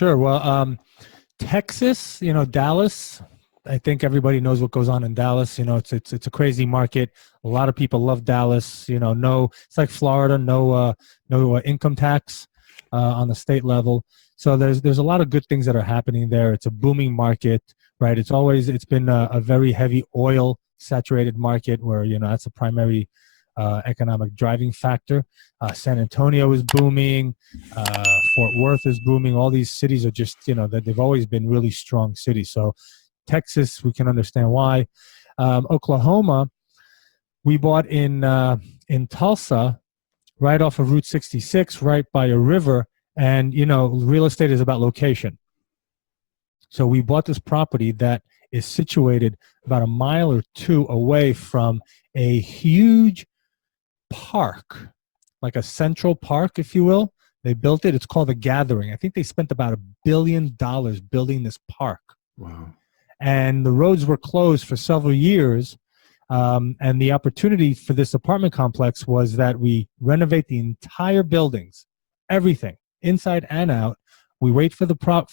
Sure. Well, Texas, Dallas, I think everybody knows what goes on in Dallas. It's a crazy market. A lot of people love Dallas. It's like Florida, no income tax on the state level. So there's a lot of good things that are happening there. It's a booming market, right? It's been a very heavy oil saturated market where, that's a primary economic driving factor. San Antonio is booming. Fort Worth is booming. All these cities are just, that they've always been really strong cities. So Texas, we can understand why. Oklahoma, we bought in Tulsa, right off of Route 66, right by a river. And, real estate is about location. So we bought this property that is situated about a mile or two away from a huge park, like a central park, if you will. They built it. It's called The Gathering. I think they spent about $1 billion building this park. Wow. And the roads were closed for several years. And the opportunity for this apartment complex was that we renovate the entire buildings, everything, inside and out. We wait for the park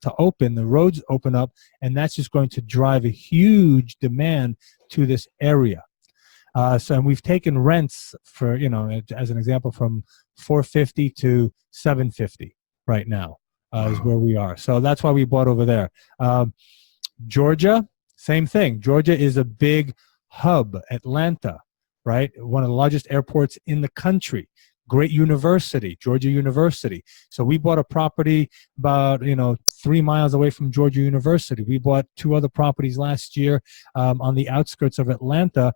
to open, the roads open up, and that's just going to drive a huge demand to this area. And we've taken rents for, as an example, from $450 to $750 right now is where we are. So that's why we bought over there. Georgia, same thing. Georgia is a big hub. Atlanta, right? One of the largest airports in the country. Great university, Georgia University. So we bought a property about, 3 miles away from Georgia University. We bought 2 other properties last year on the outskirts of Atlanta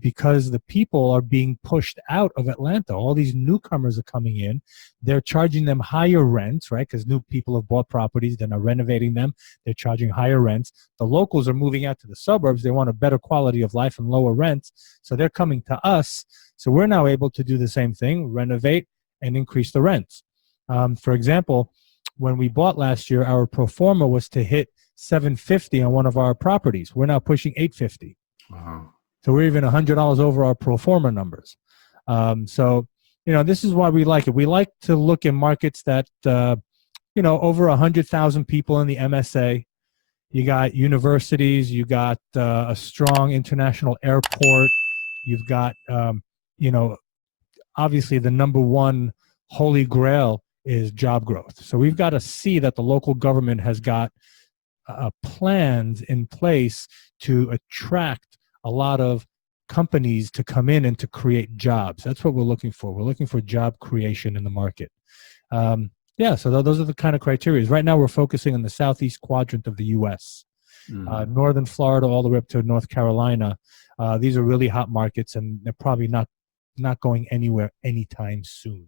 because the people are being pushed out of Atlanta. All these newcomers are coming in. They're charging them higher rents, right? Because new people have bought properties. They're not renovating them. They're charging higher rents. The locals are moving out to the suburbs. They want a better quality of life and lower rents. So they're coming to us. So we're now able to do the same thing, renovate and increase the rents. For example, when we bought last year, our pro forma was to hit $750 on one of our properties. We're now pushing $850. Wow. So we're even $100 over our pro forma numbers. This is why we like it. We like to look in markets that, over 100,000 people in the MSA. You got universities. You got a strong international airport. You've got, obviously the number one holy grail is job growth. So we've got to see that the local government has got plans in place to attract a lot of companies to come in and to create jobs. That's what we're looking for. We're looking for job creation in the market. So those are the kind of criteria. Right now we're focusing on the southeast quadrant of the U.S., northern Florida all the way up to North Carolina. These are really hot markets, and they're probably not going anywhere anytime soon.